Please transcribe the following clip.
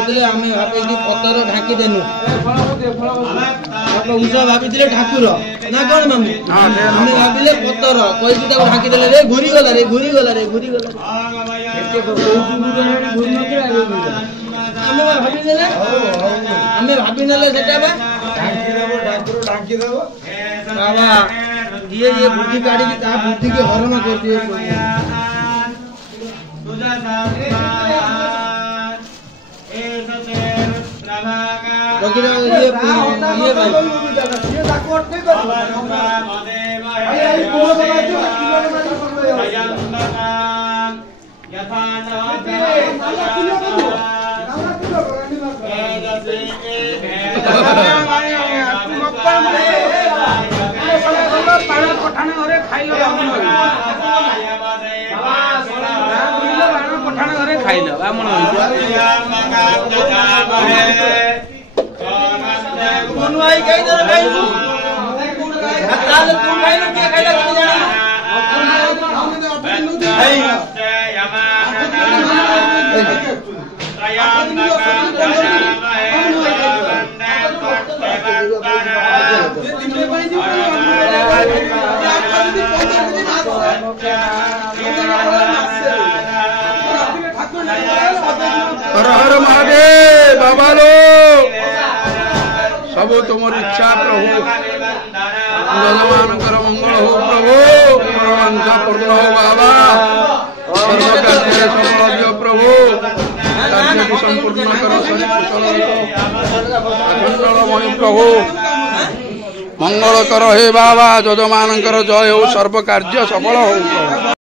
पतर ढाकी देनु उषा भाभी ठाकुर ना कौन मामू आमे भाविले पतर कई ढाकी देले रे घुरी गला रे आमे भाभी नेले सेटा बा ढाकी देबो बाबा ये बुद्धि काढ़ी की ता बुद्धि के हरण कर दिए हर हर महादेव बाबा लो सब तुम इच्छा प्रभु जजमानकर मंगल हो प्रभु मनोवांछा पूर्ण हो बाबा सर्व कार्य सफल दियो प्रभु कार्य को संपूर्ण कर शनि कुशल अखंडमय प्रभु मंगल कर हे बाबा जजमानकर जय हो सर्व कार्य सफल हो।